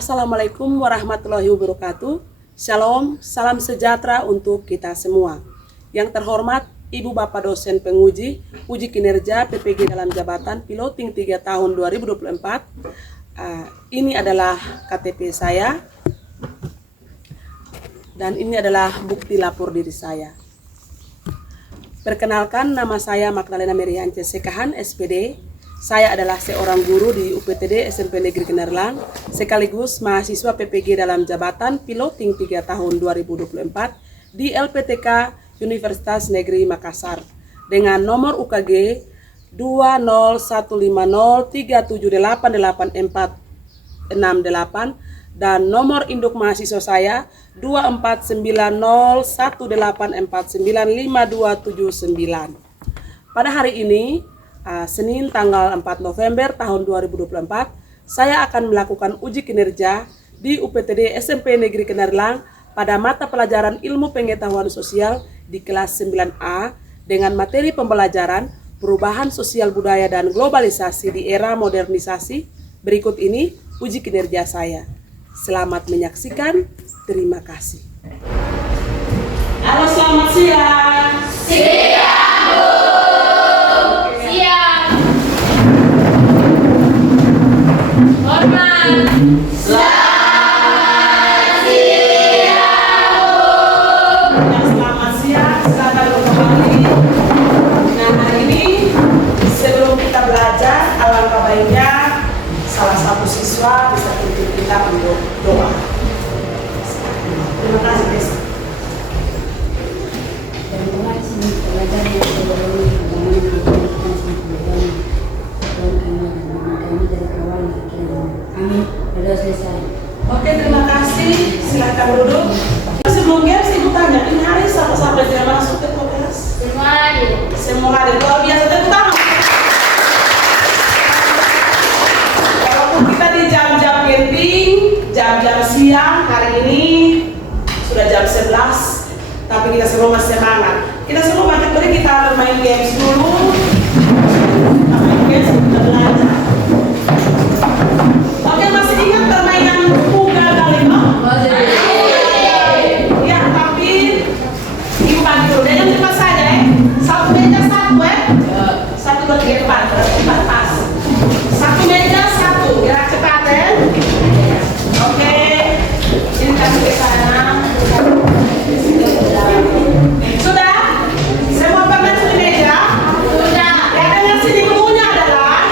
Assalamualaikum warahmatullahi wabarakatuh. Shalom, salam sejahtera untuk kita semua. Yang terhormat Ibu Bapak dosen penguji, uji kinerja PPG dalam jabatan piloting 3 tahun 2024. Ini adalah KTP saya dan ini adalah bukti lapor diri saya. Perkenalkan, nama saya Magdalena Meriance Sekahan, SPD. Saya adalah seorang guru di UPTD SMP Negeri Kenarlang, sekaligus mahasiswa PPG dalam jabatan piloting 3 tahun 2024 di LPTK Universitas Negeri Makassar dengan nomor UKG 2015037888468 dan nomor induk mahasiswa saya 249018495279. Pada hari ini, Senin tanggal 4 November tahun 2024, saya akan melakukan uji kinerja di UPTD SMP Negeri Kenarlang pada mata pelajaran Ilmu Pengetahuan Sosial di kelas 9A dengan materi pembelajaran Perubahan Sosial Budaya dan Globalisasi di Era Modernisasi. Berikut ini uji kinerja saya. Selamat menyaksikan. Terima kasih. Halo, selamat siang. Siang, Bu. Siang. Hormat. Selamat siang, Bu. Selamat siang, selamat kembali. Nah, hari ini sebelum kita belajar, alangkah baiknya salah satu siswa bisa tuntut kita untuk doa. Terima kasih, Desa. Oke, terima kasih. Silakan duduk. Sebelum games, Ibu tanya, ini hari sampai tidak masuk ke kelas? Semua hadir. Semua ada. Luar biasa, tepuk tangan. Walaupun kita di jam-jam genting, jam-jam siang, hari ini sudah jam 11, tapi kita semua masih semangat. Kita semua banyak kali kita bermain games dulu. Bermain games, kita belajar. Oke, masih ingat permainan Kuga Galima? Ya, tapi Ibu bagi dulu. Dan yang cepat saja ya. Satu meja satu ya. 1, 2, 3, 4. Cepat pas. Satu meja satu. Gerak cepat ya. Oke. Ini kasih ke sana. Sudah? Semua pernah di meja? Sudah. Ya, dengan sini cluenya adalah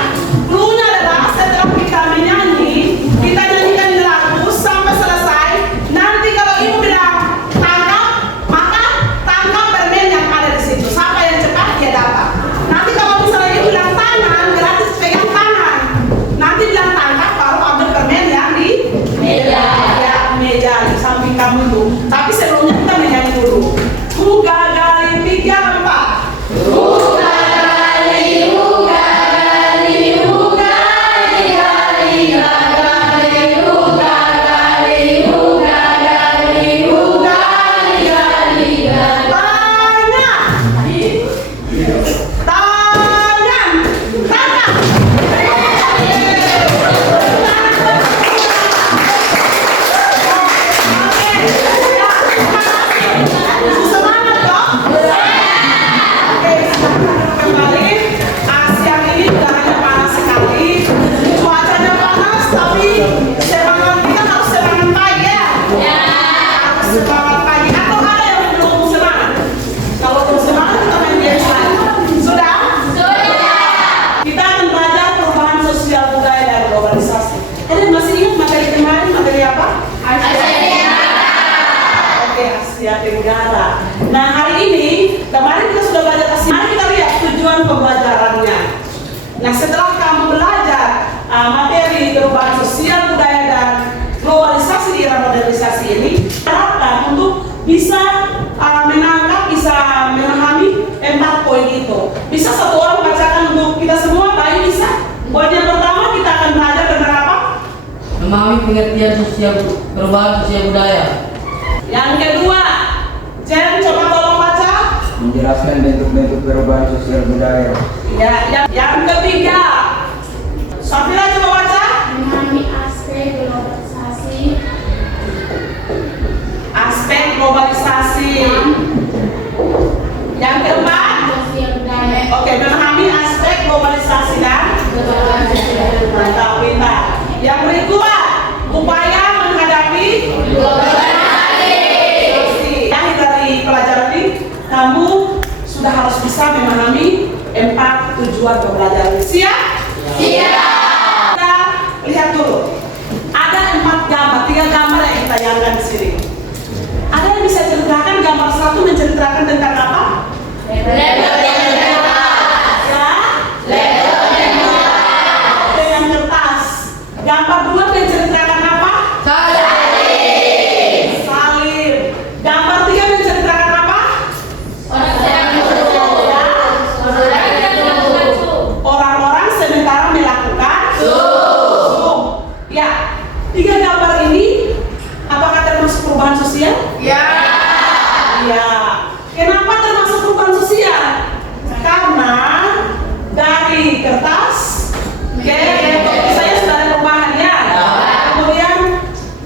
setelah kita menyanyi, kita nyanyikan lagu sampai selesai. Nanti kalau Ibu bilang tangkap, maka tangkap permen yang ada di situ. Siapa yang cepat dia dapat. Nanti kalau misalnya Ibu bilang tangan, gratis pegang tangan. Nanti bilang tangkap, baru ambil permen yang di Meja. Ya, meja di samping kamu dulu. Tapi sebelumnya kita menyanyi dulu. Ku gagalin 3, 4. Asia Tenggara. Nah, hari ini, kemarin kita sudah belajar Asia. Mari kita lihat tujuan pembelajarannya. Nah, setelah kamu belajar materi perubahan sosial budaya dan globalisasi di era modernisasi ini, harapkan untuk bisa menangkap, bisa memahami 4 poin itu. Bisa satu orang bacakan untuk kita semua, baik bisa. Poin yang pertama kita akan belajar tentang apa? Memahami pengertian sosial perubahan sosial budaya. Yang kedua, Jen, coba tolong baca. Menjelaskan bentuk-bentuk perubahan sosial budaya. Ya, yang ketiga, Safira coba baca. Memahami aspek globalisasi upaya menghadapi akhir dari pelajaran ini, kamu sudah harus bisa memahami 4 tujuan pembelajaran. Siap? Siap. Kita lihat dulu. Ada 4 gambar, 3 gambar yang ditayangkan di sini. Ada yang bisa ceritakan gambar 1 menceritakan tentang apa? Dengan kertas. Gambar 2 menceritakan apa? Salin. Gambar 3 menceritakan apa? Orang-orang sementara melakukan Zoom. Ya, 3 gambar ini apakah termasuk perubahan sosial? Ya. Kenapa termasuk perubahan sosial? Karena dari kertas ke laptop saya sudah ada perubahan ya. Kemudian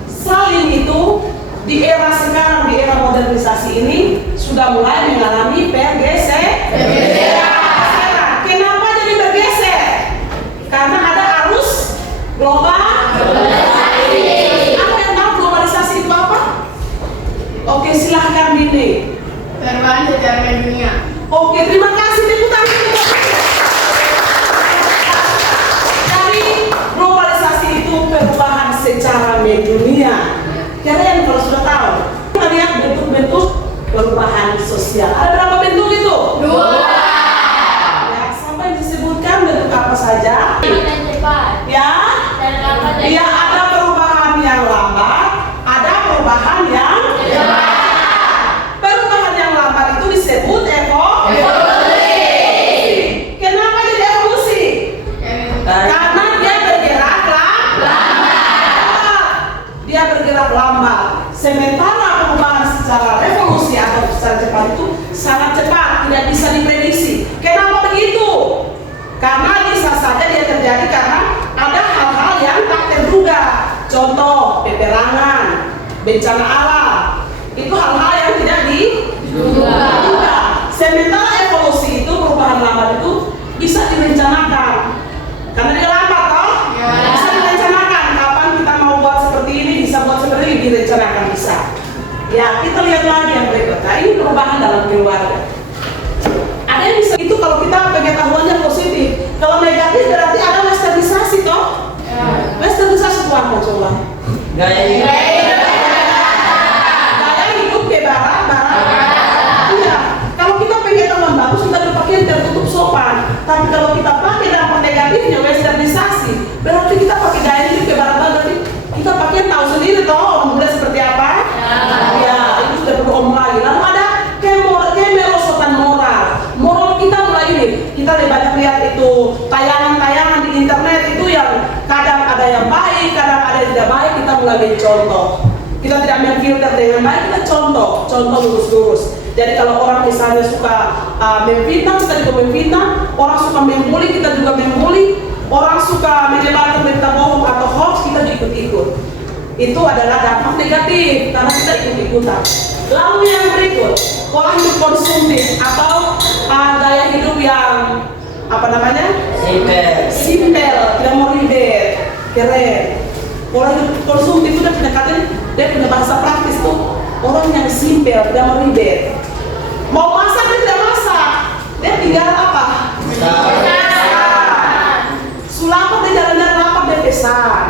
salin itu di era sekarang, di era modernisasi ini sudah mulai mengalami pergeseran. Kenapa jadi bergeser? Karena ada arus global. Apa yang tahu globalisasi itu apa? Oke, silahkan Bini. Perubahan secara dunia. Oke, terima kasih tepuk tangan. Jadi globalisasi itu perubahan secara mendunia. Kalian kalau sudah tahu, kita lihat bentuk-bentuk perubahan sosial. Ada berapa bentuk itu? 2. Ya, sampai disebutkan bentuk apa saja? Ya, ya ada perubahan yang lambat, ada perubahan yang cepat. Perubahan yang lambat itu disebut evolusi. Kenapa jadi evolusi? Karena dia bergerak lambat. Dia bergerak lambat. Sementara perubahan secara revolusi atau secara cepat itu sangat cepat, tidak bisa diprediksi. Kenapa begitu? Karena bisa saja dia terjadi karena ada hal-hal yang tak terduga. Contoh, peperangan, bencana alam. Itu hal-hal yang tidak diduga. Sementara evolusi itu, perubahan lambat itu bisa direncanakan. Karena dia lambat toh? Bisa direncanakan. Kapan kita mau buat seperti ini, bisa buat seperti ini, direncanakan bisa. Ya, kita lihat lagi yang berikut. Nah, ini perubahan dalam keluarga. Ada yang bisa itu kalau kita pengetahuannya positif. Kalau negatif berarti ada westernisasi toh? Westernisasi itu apa coba? Gaya hidup ke barat. Iya. Kalau kita pengetahuan bagus kita berpakaian tertutup sopan. Tapi kalau kita pakai dampak negatifnya westernisasi, berarti kita pakai gaya hidup ke barat berarti kita pakaian tahu sendiri toh orang muda seperti apa? Ya, itu sudah perlu omong lagi. Lalu ada kemerosotan moral. Moral kita mulai ini. Kita lebih banyak lihat itu tayangan-tayangan di internet itu yang kadang ada yang baik, kadang ada yang tidak baik. Kita mulai mencontoh. Kita tidak memfilter dengan baik, kita contoh lurus-lurus. Jadi kalau orang misalnya suka memfitnah, kita juga memfitnah. Orang suka membuli, kita juga membuli. Orang suka menyebarkan berita bohong atau hoax, kita juga ikut-ikut. Itu adalah dampak negatif karena kita ikut-ikutan. Lalu yang berikut, pola hidup konsumtif atau gaya hidup yang apa namanya? Simpel, tidak mau ribet, keren. Pola hidup konsumtif itu dia punya kata, dia punya bahasa praktis tuh. Orang yang simpel, tidak mau ribet. Mau masak dia tidak masak, dia tinggal apa? Sulapot dia jalan-jalan lapar dia pesan.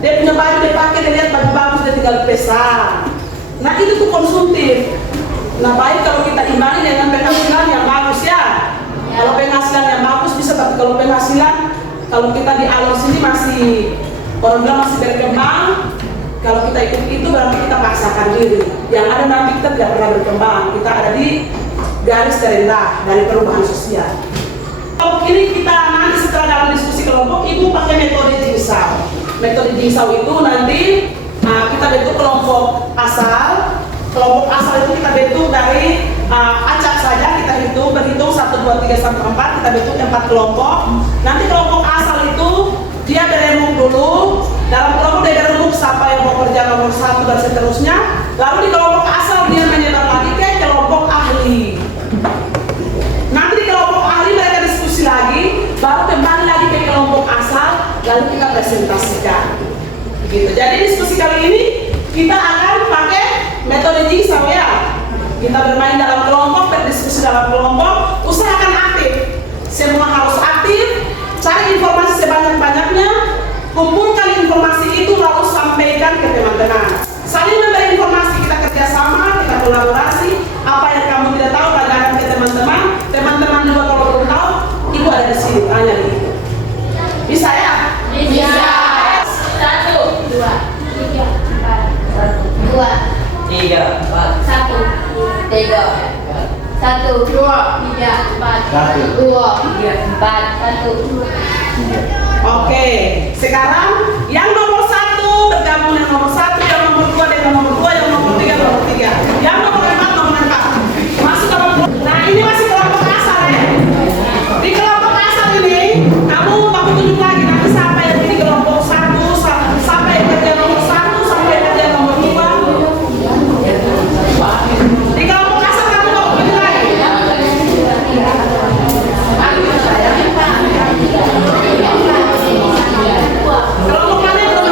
Dia punya baju dia pakai, dia lihat baju bagus dia tinggal pesan. Nah itu tuh konsumtif. Nah baik kalau kita imbangi dengan penghasilan yang bagus ya. Kalau penghasilan yang bagus bisa, tapi kalau penghasilan kalau kita di alur sini masih orang bilang masih berkembang. Kalau kita ikut itu berarti kita paksakan diri. Yang ada nanti kita tidak pernah berkembang. Kita ada di garis terendah dari perubahan sosial. Kalau ini kita nanti setelah dalam diskusi kelompok, ibu pakai metode jigsaw. Metode jigsaw itu nanti kita bentuk kelompok asal. Kelompok asal itu kita bentuk dari acak saja, kita berhitung 1, 2, 3, sampai 4, kita bentuk 4 kelompok. Nanti kelompok asal itu dia beremuk dulu. Dalam kelompok dia beremuk siapa yang mau kerja nomor 1 dan seterusnya. Lalu di kelompok asal dia menyebar lagi ke kelompok ahli. Nanti di kelompok ahli mereka diskusi lagi, baru kembali lagi ke kelompok asal, lalu kita presentasikan. Gitu. Jadi diskusi kali ini kita akan pakai metode jigsaw ya. Kita bermain dalam kelompok, berdiskusi dalam kelompok, usahakan aktif. Semua harus aktif, cari informasi sebanyak-banyaknya, kumpulkan informasi itu lalu sampaikan ke teman-teman. Saling memberi informasi, kita kerjasama, kita kolaborasi. Apa yang kamu tidak tahu, tanyakan ke teman-teman. Teman-teman juga kalau belum tahu, ibu ada di sini, tanya gitu. Bisa ya? Bisa. 1, 2, 3, 4, 2, 3, 4, 1, 3, 1, 2, 3, 4, 2, 4, 1. Oke, sekarang yang nomor 1 bergabung dengan nomor 1, yang nomor 2 dengan nomor 2, yang nomor 3 dengan nomor 3, yang nomor 4 nomor 4. Masuk ke nomor. Nah, ini masih kelompok asal ya. Di kelompok asal ini, kamu aku tunjuk lagi nanti siapa yang di kelompok 1, siapa yang kerja nomor 1, siapa yang kerja nomor 2. Di kelompok asal kamu mau tunjuk lagi. Kelompok mana yang belum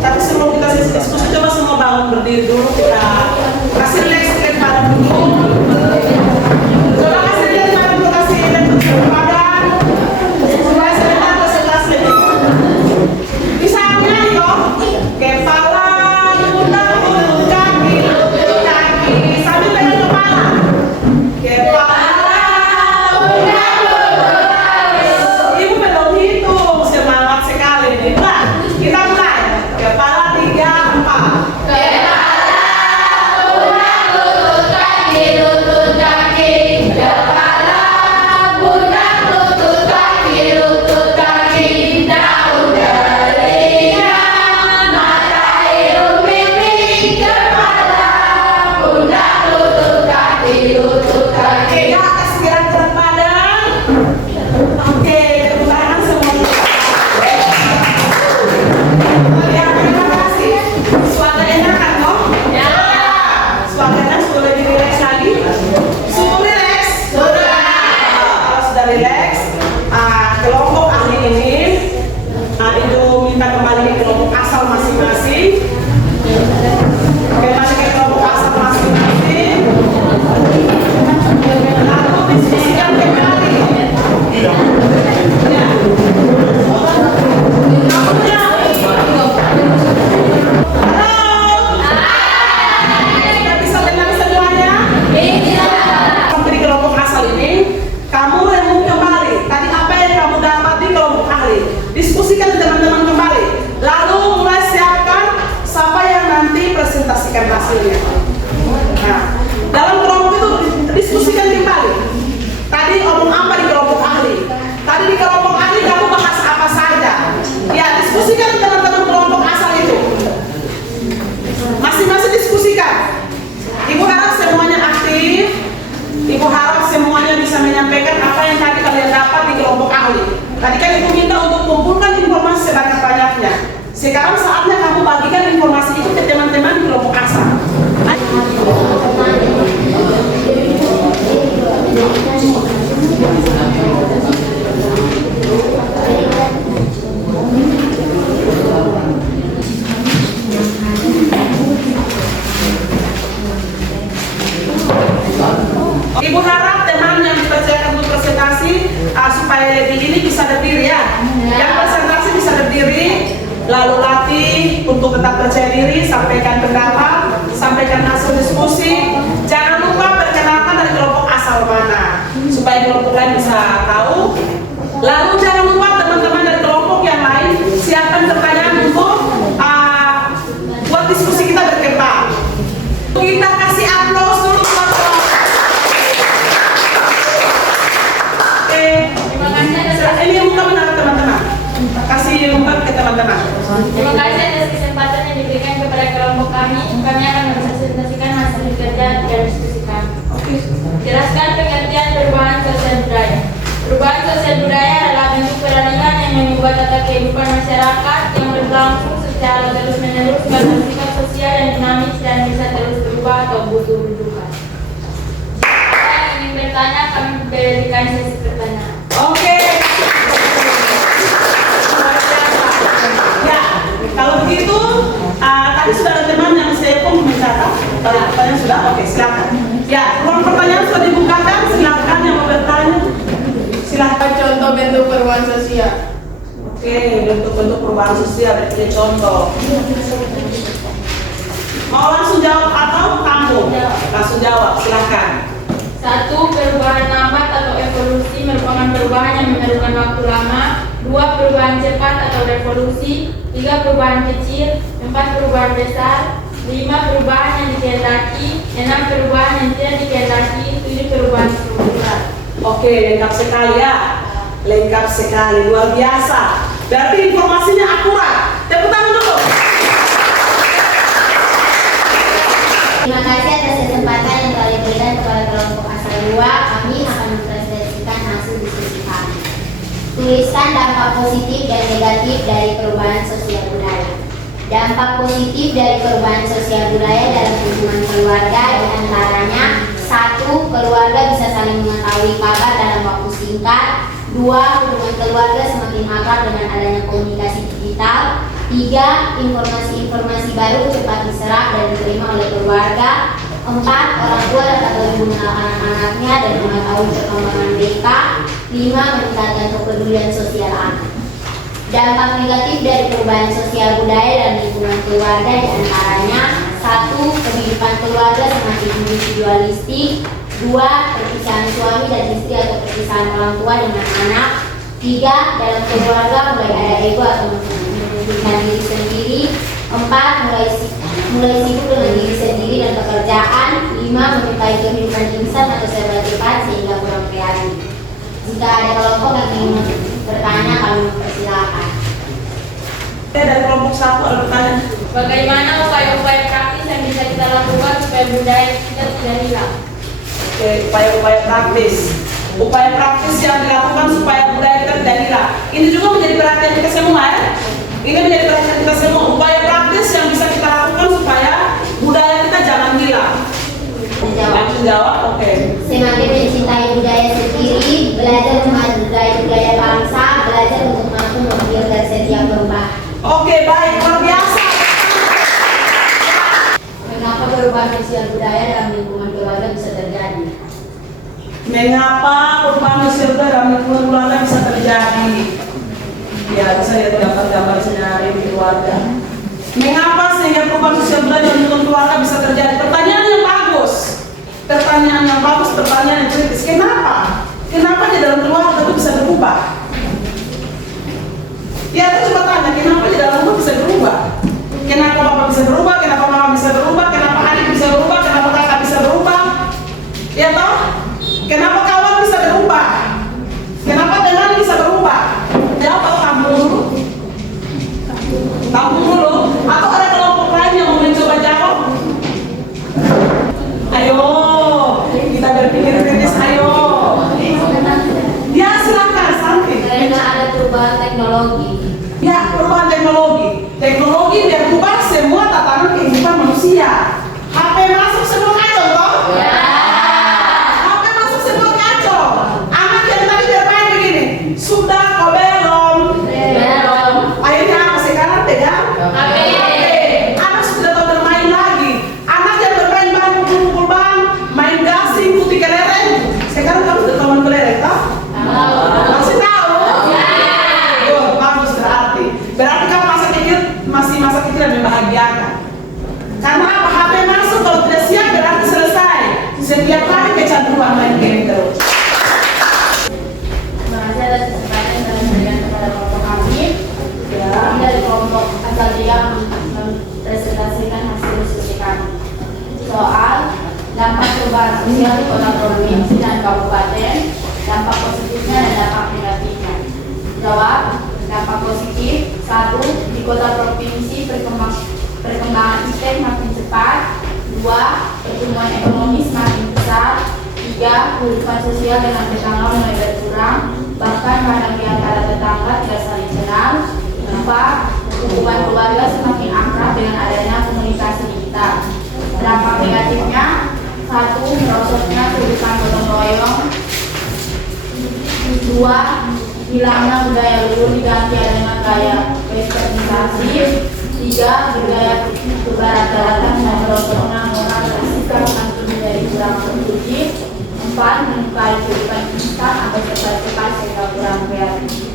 Tapi sebelum kita sesi diskusi, coba semua bangun berdiri dulu, kita kasih relax badan dulu. Coba kasih relax badan dulu, kasih relax badan. Supaya sebentar ke 11 lebih. Bisa nyanyi dong. Kepala, pundak, lutut, kaki, sambil pegang kepala. Kepala, pundak, lutut, kaki. Ibu belum hitung, semangat sekali nih. Nah, kita mulai. Kepala 3, 4. Presentasikan hasilnya. Nah, dalam kelompok itu diskusikan kembali. Tadi ngomong apa di kelompok ahli? Tadi di kelompok ahli kamu bahas apa saja? Ya, diskusikan teman-teman kelompok asal itu. Masing-masing diskusikan. Ibu harap semuanya aktif. Ibu harap semuanya bisa menyampaikan apa yang tadi kalian dapat di kelompok ahli. Tadi kan ibu minta untuk kumpulkan informasi sebanyak-banyaknya. Sekarang saatnya kamu bagikan informasi itu ke teman-teman di kelompok asal. Ibu harap teman yang dipercayakan untuk presentasi supaya lebih ini bisa berdiri ya. Yang presentasi bisa berdiri. Lalu latih untuk tetap percaya diri, sampaikan pendapat, sampaikan hasil diskusi. Jangan lupa perkenalkan dari kelompok asal mana, supaya kelompok lain bisa tahu. Lalu jangan lupa teman-teman dari kelompok yang lain siapkan pertanyaan untuk buat diskusi kita berkembang. Kita kasih aplaus dulu teman-teman. Oke, Terima kasih ini yang teman-teman. Kasih umpan ke teman-teman. Terima kasih atas kesempatan yang diberikan kepada kelompok kami. Kami akan mempresentasikan hasil kerja dan diskusikan. Jelaskan pengertian perubahan sosial budaya. Perubahan sosial budaya adalah bentuk peradaban yang mengubah tata kehidupan masyarakat yang berlangsung secara terus-menerus karena sifat sosial yang dinamis dan bisa terus berubah atau butuh rujukan. Jika ada yang ingin bertanya, kami berikan sesi pertanyaan. Oke. Luar biasa. Ya, kalau begitu, tadi sudah ada teman yang saya pun mencatat. Pertanyaan sudah, oke, silakan. Ya, ruang pertanyaan sudah dibukakan. Silakan yang mau bertanya. Silakan. Contoh bentuk perubahan sosial. Oke, bentuk-bentuk perubahan sosial dari contoh. Mau langsung jawab atau kamu? Langsung jawab, silakan. 1. Perubahan lambat atau evolusi merupakan perubahan yang memerlukan waktu lama. 2. Perubahan cepat atau revolusi. 3. Perubahan kecil. 4. Perubahan besar. 5. Perubahan yang dikehendaki. 6. Perubahan yang tidak dikehendaki. 7. Perubahan struktural. Oke, lengkap sekali ya. Lengkap sekali, luar biasa. Berarti informasinya akurat. Tepuk tangan dulu. Terima kasih atas kesempatan yang telah diberikan kepada kelompok asal 2. Kami akan mempresentasikan hasil diskusi kami. Tuliskan dampak positif dan negatif dari perubahan sosial budaya. Dampak positif dari perubahan sosial budaya dalam hubungan keluarga diantaranya: 1. Keluarga bisa saling mengetahui kabar dalam waktu singkat. 2. Hubungan keluarga semakin akrab dengan adanya komunikasi digital. 3. Informasi-informasi baru cepat diserap dan diterima oleh keluarga. 4. Orang tua dapat lebih mengenal anak-anaknya dan mengetahui perkembangan mereka. 5. Meningkatkan kepedulian sosial anak. Dampak negatif dari perubahan sosial budaya dan lingkungan keluarga diantaranya: 1. Kehidupan keluarga semakin individualistik. 2. Perpisahan suami dan istri atau perpisahan orang tua dengan anak. 3. Dalam keluarga mulai ada ego atau menunjukkan diri sendiri. 4. Mulai sibuk dengan diri sendiri dan pekerjaan. 5. Menyukai kehidupan instan atau serba cepat sehingga kurang kreatif. Jika ada kelompok yang ingin bertanya, kami mempersilahkan. Dari kelompok 1 ada pertanyaan. Bagaimana upaya-upaya praktis yang bisa kita lakukan supaya budaya kita tidak hilang? Oke, upaya-upaya praktis. Upaya praktis yang dilakukan supaya budaya kita tidak hilang. Ini juga menjadi perhatian kita semua ya. Ini menjadi perhatian kita semua. Upaya praktis yang bisa kita lakukan supaya budaya kita jangan hilang. Langsung jawab, oke. Semakin mencintai budaya sendiri, belajar menghargai budaya bangsa, belajar untuk mampu memfilter setiap perubahan. Oke, baik, luar biasa. Mengapa perubahan sosial budaya dalam lingkungan keluarga bisa terjadi? Mengapa perubahan sosial budaya dalam lingkungan keluarga bisa terjadi? Ya, bisa lihat gambar-gambar senari di keluarga. Mengapa sehingga perubahan sosial budaya dalam lingkungan keluarga bisa terjadi? Pertanyaan yang bagus. Pertanyaan yang bagus, pertanyaan yang kritis. Kenapa? Kenapa di dalam keluarga itu bisa berubah? Ya, aku coba tanya, kenapa di dalam rumah bisa berubah? Kenapa bapak bisa berubah? Kenapa mama bisa berubah? Kenapa adik bisa berubah? Kenapa kakak bisa berubah? Ya toh? Kenapa kawan bisa berubah? Kenapa teman bisa berubah? Jawab atau tampung dulu? Tampung dulu? Atau ada kelompok lain yang mau mencoba jawab? Ayo, kita berpikir kritis, ayo. Ya, silakan, santai. Karena ada perubahan teknologi. Ya, perubahan teknologi. Teknologi biar berubah semua tatanan kehidupan manusia. HP masuk semua kacau, toh? Ya. HP masuk semua kacau. Anak yang tadi bermain begini, sudah kok belum? Belum. Akhirnya apa sekarang pegang? HP. Anak sudah tahu bermain lagi. Anak yang bermain ban, pukul ban, main gasing, putih kelereng. Sekarang kamu sudah tahu main kelereng, toh? Masih tahu? Oh, bagus berarti. Berarti kamu masih masa kecil yang membahagiakan. Karena apa? HP masuk kalau tidak siap berarti selesai. Setiap hari kecanduan main game terus. Terima kasih atas kesempatan yang telah diberikan kepada kelompok kami. Kami dari kelompok asal yang mempresentasikan hasil diskusi kami. Soal dampak perubahan sosial di kota provinsi dan kabupaten, dampak positifnya dan dampak negatifnya. Jawab, dampak positif: 1. Di kota provinsi perkembangan ITEK makin cepat. 2. Pertumbuhan ekonomi semakin besar. 3. Kehidupan sosial dengan tetangga mulai berkurang, bahkan kadang di antara tetangga tidak saling dampak hubungan keluarga semakin akrab dengan adanya komunikasi digital. Dampak negatifnya, 1. Merosotnya kehidupan gotong royong. 2. Hilangnya budaya luhur diganti dengan gaya westernisasi. 3. Budaya kebarat-baratan dan merosotnya moral dan sikap semakin menjadi kurang terpuji. 4. Menyukai kehidupan instan atau cepat-cepat sehingga kurang kreatif.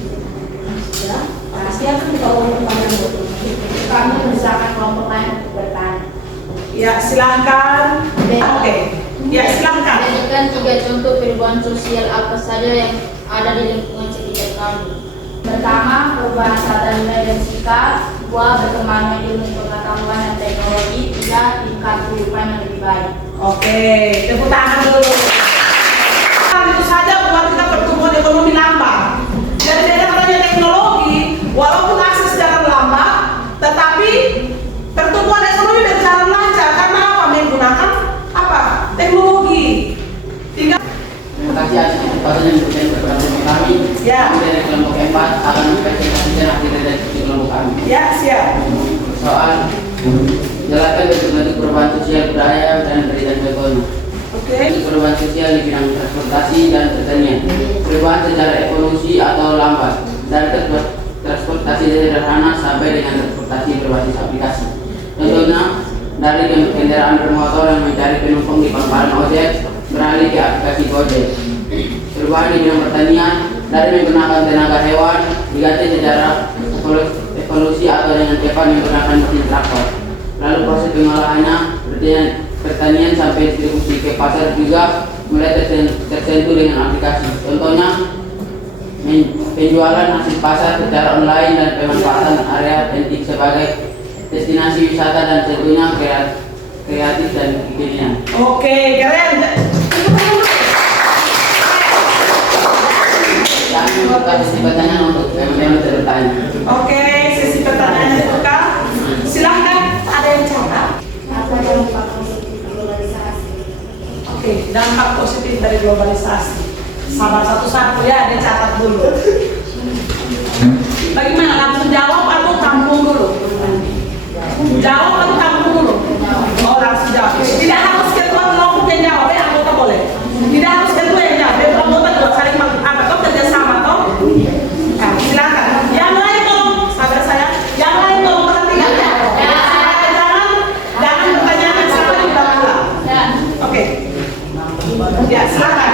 Silakan kalau pertanyaan. Kami mendesakan kelompok lain untuk bertanya. Ya, silakan. Oke. Ya, silakan. Berikan 3 contoh perubahan sosial apa saja yang ada di lingkungan sekitar kami. Pertama, perubahan tata nilai dan sikap. 2. Berkembangnya ilmu pengetahuan dan teknologi. 3. Tingkat kehidupan yang lebih baik. Oke, tepuk tangan dulu. Itu saja buat kita pertumbuhan ekonomi lambat. Jadi dengan adanya teknologi, walaupun akses jalan lambat, tetapi pertumbuhan ekonomi berjalan lancar karena apa? Menggunakan apa? Teknologi. Tinggal. Terima kasih atas kesempatan yang diberikan kepada kami. Ya. Kami dari kelompok 4 akan mempresentasikan hasil dari kelompok kami. Ya, siap. Soal jelaskan bentuk-bentuk perubahan sosial budaya dan berita contohnya. Oke. Perubahan sosial di bidang transportasi dan pertanian. Perubahan secara evolusi atau lambat dari transportasi sederhana sampai dengan transportasi berbasis aplikasi. Contohnya dari kendaraan bermotor yang mencari penumpang di pangkalan ojek beralih ke aplikasi Gojek. Perubahan di bidang pertanian dari menggunakan tenaga hewan diganti secara evolusi atau dengan cepat menggunakan mesin traktor. Lalu proses pengolahannya pertanian sampai distribusi ke pasar juga mulai tersentuh dengan aplikasi. Contohnya penjualan hasil pasar secara online dan pemanfaatan area penting sebagai destinasi wisata dan tentunya kreatif dan kekinian. Oke, kalian. Kami membuka sesi pertanyaan untuk teman-teman bertanya. Oke, sesi pertanyaan dibuka. Silahkan, ada yang catat. Apa dampak positif globalisasi? Oke, dampak positif dari globalisasi. Sabar satu-satu ya, dia catat dulu. Bagaimana, langsung jawab atau tampung dulu? Jawab atau tampung dulu? Oh, langsung jawab. Tidak harus ketua kelompok yang jawab, ya anggota boleh. Tidak harus ketua yang jawab, ya anggota juga saling kerjasama toh. Nah, silakan. Yang lain dong, sabar saya. Yang lain dong, perhatikan. Jangan pertanyaan yang sama diulang-ulang. Oke. Ya, silakan.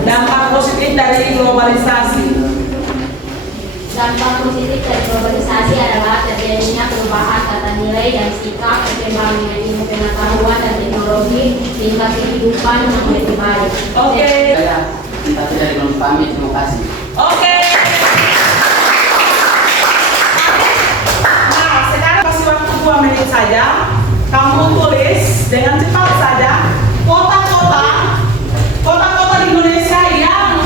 Dampak positif dari globalisasi. Dampak positif dari globalisasi adalah terjadinya perubahan tata nilai dan sikap, perkembangan ilmu pengetahuan dan teknologi, tingkat kehidupan yang lebih baik. Oke. Terima kasih dari kelompok kami. Terima kasih. Oke. Nah, sekarang kasih waktu 2 menit saja. Kamu tulis dengan cepat saja kota-kota di Indonesia yang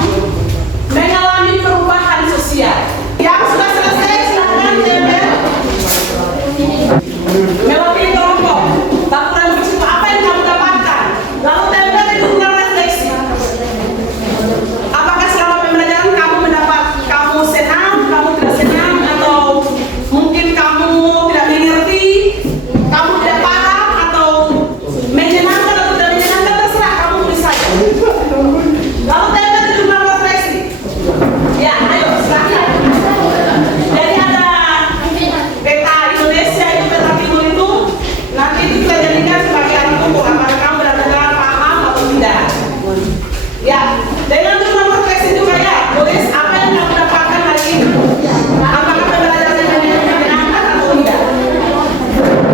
mengalami perubahan sosial. Yang sudah selesai silakan Temper. Mewakili kelompok. Lakukan begitu apa yang kamu dapatkan. Lalu Temper itu refleksi. Apakah selama pembelajaran kamu senang, kamu tidak senang, atau mungkin kamu tidak mengerti, kamu tidak paham, atau menyenangkan atau tidak menyenangkan, terserah kamu tulis saja. Lalu Temper itu refleksi. Ya, ayo silakan. Jadi ada peta Indonesia itu, peta timur itu nanti itu kita jadikan sebagai alat ukur apakah kamu benar-benar paham atau tidak. Ya, dengan jumlah refleksi juga ya, tulis apa yang kamu dapatkan hari ini. Apakah pembelajaran yang menyenangkan atau tidak.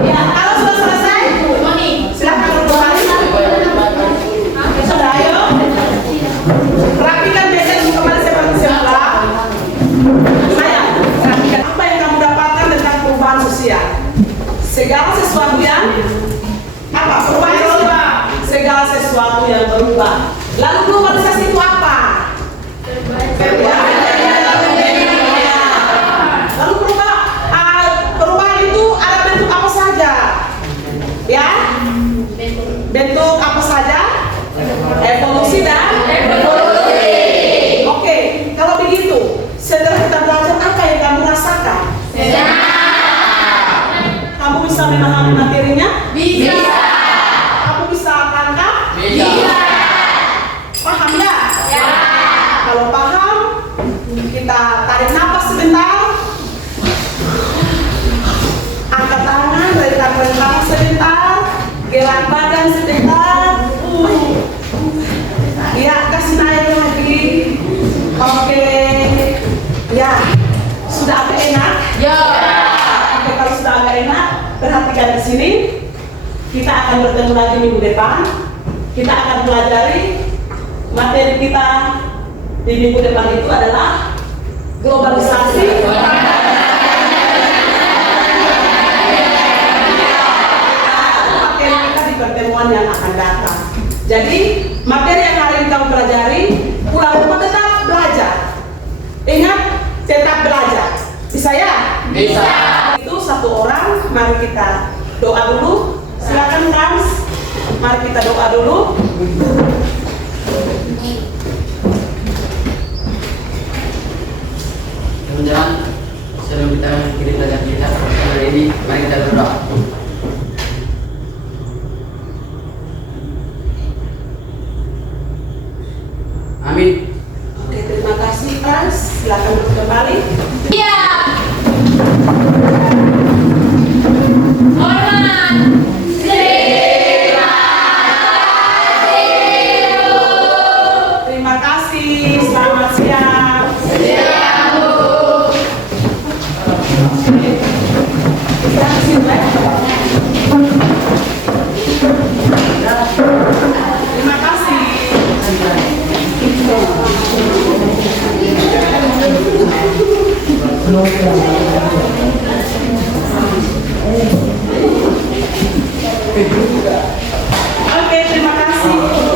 Ya, kalau sudah selesai, silakan kembali. Sudah, ayo. Rapikan meja kembali seperti semula. Saya rapikan apa yang kamu dapatkan tentang perubahan sosial. Segala sesuatu yang apa? Perubahan sosial. Segala sesuatu yang berubah. Lalu globalisasi itu apa? Lalu perubahan itu ada bentuk apa saja? Ya? Bentuk apa saja? Evolusi dan evolusi. Oke, kalau begitu, setelah kita belajar apa yang memahami materinya? Bisa. Kamu bisa tangkap? Bisa. Paham ya? Ya. Kalau paham, kita tarik nafas sebentar. Angkat tangan, letakkan tangan sebentar. Gerak badan sebentar. Ya, kasih naik lagi. Oke. Ya, sudah agak enak? Ya. Oke, kalau sudah agak enak, perhatikan di sini. Kita akan bertemu lagi minggu depan. Kita akan pelajari materi kita di minggu depan itu adalah globalisasi. Materi kita di pertemuan yang akan datang. Jadi materi yang hari ini kamu pelajari, pulang rumah tetap belajar. Ingat, tetap belajar. Bisa ya? Bisa. Itu satu orang, mari kita doa dulu. Silakan Frans, mari kita doa dulu. Teman-teman, sebelum kita mengakhiri pelajaran kita hari ini, mari kita berdoa. Amin. Oke, terima kasih Frans. Silakan duduk kembali. Iya. Hormat. Terima kasih. Selamat siang. Terima kasih. Oke, terima kasih.